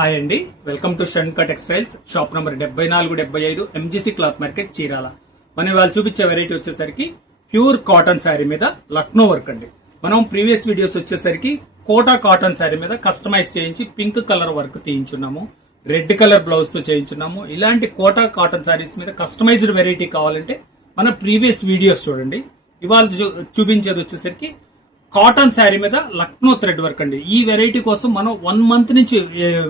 Hi అండి, welcome to Shanka textiles. Shop number 7475 MGC cloth market Chirala. మనం వాళ్ళు చూపించే వెరైటీ వచ్చేసరికి ప్యూర్ కాటన్ శారీ మీద లక్నో వర్క్ అండి. మనం ప్రీవియస్ వీడియోస్ వచ్చేసరికి కోటా కాటన్ శారీ మీద కస్టమైజ్ చేయించి పింక్ కలర్ వర్క్ తీయించున్నాము, రెడ్ కలర్ బ్లౌజ్ తో చేయించున్నాము. ఇలాంటి కోటా కాటన్ శారీస్ మీద కస్టమైజ్డ్ వెరైటీ కావాలంటే మన ప్రీవియస్ వీడియోస్ చూడండి. ఇవాళ చూపించేది వచ్చేసరికి కాటన్ శారీ మీద లక్నో థ్రెడ్ వర్క్ అండి. ఈ వెరైటీ కోసం మనం 1 మంత్ నుంచి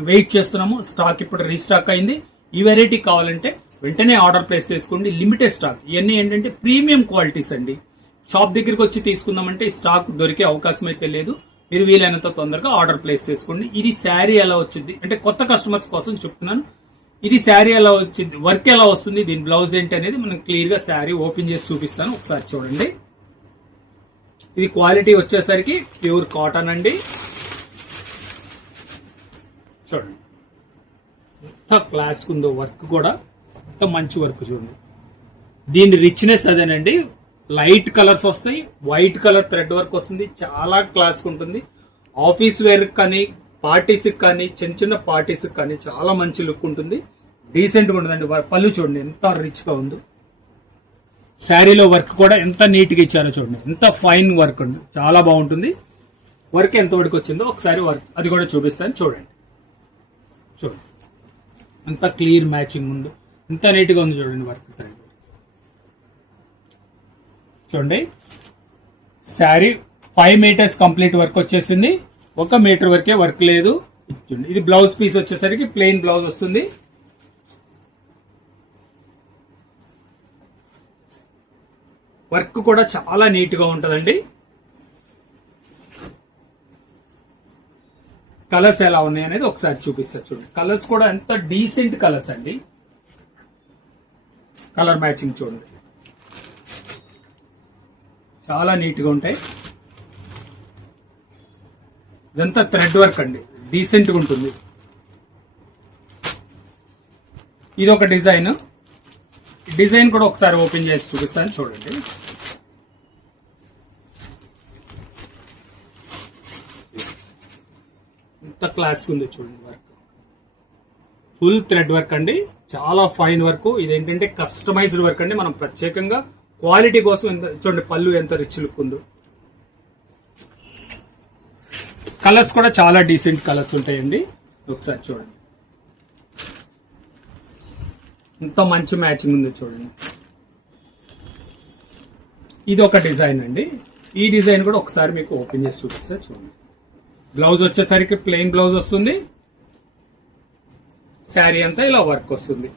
వెయిట్ చేస్తున్నాము. స్టాక్ ఇప్పుడు రీస్టాక్ అయింది. ఈ వెరైటీ కావాలంటే వెంటనే ఆర్డర్ ప్లేస్ చేసుకోండి. Limited stock. ఇవన్నీ ఏంటంటే ప్రీమియం క్వాలిటీస్ అండి. షాప్ దగ్గరికి వచ్చి తీసుకుందామంటే స్టాక్ దొరికే అవకాశం అయితే లేదు. మీరు వీలైనంత తొందరగా ఆర్డర్ ప్లేస్ చేసుకోండి. ఇది శారీ ఎలా వచ్చింది అంటే కొత్త కస్టమర్స్ కోసం చెప్తున్నాను. ఇది శారీ ఎలా వచ్చింది, వర్క్ ఎలా వస్తుంది, దీని బ్లౌజ్ ఏంటి అనేది మనం క్లియర్ గా శారీ ఓపెన్ చేసి చూపిస్తాను. ఒకసారి చూడండి. ఇది క్వాలిటీ వచ్చేసరికి ప్యూర్ కాటన్ అండి. చూడండి ఎంత క్లాస్ ఉందో, వర్క్ కూడా ఎంత మంచి వర్క్ చూడండి. దీని రిచ్నెస్ అదేనండి. లైట్ కలర్స్ వస్తాయి, వైట్ కలర్ థ్రెడ్ వర్క్ వస్తుంది. చాలా క్లాస్ ఉంటుంది. ఆఫీస్ వేర్ కానీ పార్టీస్ కానీ చిన్న చిన్న పార్టీస్ కానీ చాలా మంచి లుక్ ఉంటుంది. డీసెంట్ గా ఉంటుందండి. పళ్ళు చూడండి ఎంత రిచ్ గా ఉందో. శారీలో వర్క్ కూడా ఎంత నీట్ గా ఇచ్చారో చూడండి. ఎంత ఫైన్ వర్క్ ఉంది, చాలా బాగుంటుంది. వర్క్ ఎంత వరకు వచ్చిందో ఒకసారి వర్క్ అది కూడా చూపిస్తాను. చూడండి ఎంత క్లియర్ మ్యాచింగ్ ఉందో, ఎంత నీట్ గా ఉంది చూడండి వర్క్. చూడండి శారీ 5 మీటర్స్ కంప్లీట్ వర్క్ వచ్చేసింది. 1 మీటర్ వరకే వర్క్ లేదు. ఇది బ్లౌజ్ పీస్ వచ్చేసరికి ప్లెయిన్ బ్లౌజ్ వస్తుంది. వర్క్ కూడా చాలా నీట్ గా ఉంటదండి. కలర్స్ ఎలా ఉన్నాయి అనేది ఒకసారి చూపిస్తా చూడండి. కలర్స్ కూడా ఎంత డీసెంట్ కలర్స్ అండి. కలర్ మ్యాచింగ్ చూడండి, చాలా నీట్ గా ఉంటాయి. ఇదంతా థ్రెడ్ వర్క్ అండి, డీసెంట్ గా ఉంటుంది. ఇది ఒక డిజైన్. డిజైన్ కూడా ఒకసారి ఓపెన్ చేసి చూపిస్తాను చూడండి. ఎంత క్లాస్ ఉంది చూడండి. వర్క్ ఫుల్ థ్రెడ్ వర్క్ అండి, చాలా ఫైన్ వర్క్. ఇదేంటంటే కస్టమైజ్డ్ వర్క్ అండి. మనం ప్రత్యేకంగా క్వాలిటీ కోసం చూడండి పళ్ళు ఎంత రిచ్ లుక్ ఉందో. కలర్స్ కూడా చాలా డీసెంట్ కలర్స్ ఉంటాయండి. ఒకసారి చూడండి ఎంత మంచి మ్యాచింగ్ ఉందో చూడండి. ఇది ఒక డిజైన్ అండి. ఈ డిజైన్ కూడా ఒకసారి మీకు ఓపెన్ చేసి చూపిస్తా చూడండి. బ్లౌజ్ వచ్చేసరికి ప్లెయిన్ బ్లౌజ్ వస్తుంది. శారీ అంతా ఇలా వర్క్ వస్తుంది.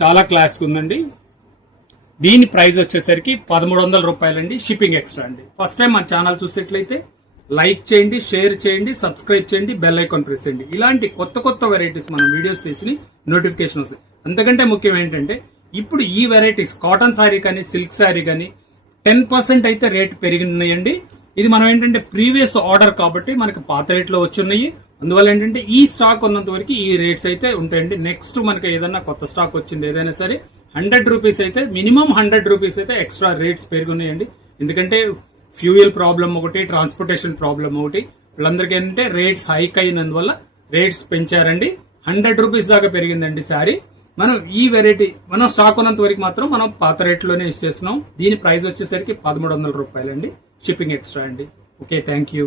చాలా క్లాస్ ఉందండి. దీని ప్రైస్ వచ్చేసరికి 1300 రూపాయలండి. షిప్పింగ్ ఎక్స్ట్రా అండి. ఫస్ట్ టైం మన ఛానల్ చూసేట్లయితే లైక్ చేయండి, షేర్ చేయండి, సబ్స్క్రైబ్ చేయండి, బెల్ ఐకాన్ ప్రెస్ చేయండి. ఇలాంటి కొత్త కొత్త వెరైటీస్ మనం వీడియోస్ తీసి నోటిఫికేషన్ వస్తాయి. అంతకంటే ముఖ్యం ఏంటంటే ఇప్పుడు ఈ వెరైటీస్ కాటన్ శారీ కానీ సిల్క్ శారీ కానీ 10% అయితే రేట్ పెరిగినాయండి. ఇది మనం ఏంటంటే ప్రీవియస్ ఆర్డర్ కాబట్టి మనకి పాత రేట్ లో వచ్చున్నాయి. అందువల్ల ఏంటంటే ఈ స్టాక్ ఉన్నంత వరకు ఈ రేట్స్ అయితే ఉంటాయండి. నెక్స్ట్ మనకి ఏదైనా కొత్త స్టాక్ వచ్చింది ఏదైనా సరే 100 రూపీస్ అయితే మినిమం 100 రూపీస్ అయితే ఎక్స్ట్రా రేట్స్ పెరుగున్నాయండి. ఎందుకంటే ఫ్యూయల్ ప్రాబ్లం ఒకటి, ట్రాన్స్పోర్టేషన్ ప్రాబ్లం ఒకటి, వీళ్ళందరికీ ఏంటంటే రేట్స్ హైక్ అయినందువల్ల రేట్స్ పెంచారండి. 100 రూపీస్ దాకా పెరిగిందండి శారీ. మనం ఈ వెరైటీ మనం స్టాక్ ఉన్నంత వరకు మాత్రం మనం పాత రేట్లోనే యూజ్ చేస్తున్నాం. దీని ప్రైస్ వచ్చేసరికి 1300 రూపాయలండి. షిప్పింగ్ ఎక్స్ట్రా అండి. Okay, thank you.